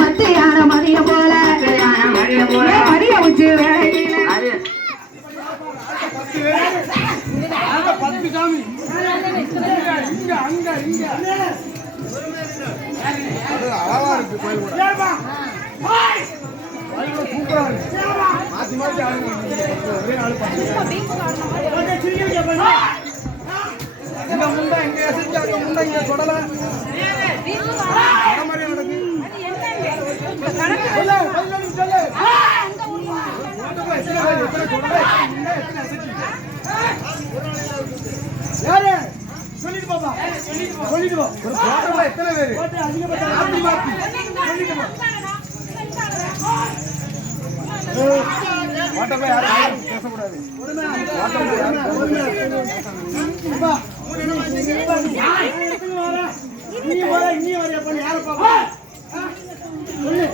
மத்தியான மதியம் போல மதிய உச்சி வேலையில அழகா இருக்கு கோயில் கூட சூப்பரா இருக்கு மாத்தி மாத்தி ஒரே நாள் இந்த முண்டை இங்க செஞ்சாங்க முண்டை இங்க தொடல மாதிரி நடக்கு யாரு சொல்லிட்டு பாப்பா சொல்லிட்டு போ ஒரு போட்டோல எத்தனை பேர் மாத்தி மாத்தி சொல்லிட்டு போ போட்டோல யாரும் பேசக்கூடாது போட்டோல யாரும் பா நீ வரையா பண்ணி யாரை பாப்பா சொல்லு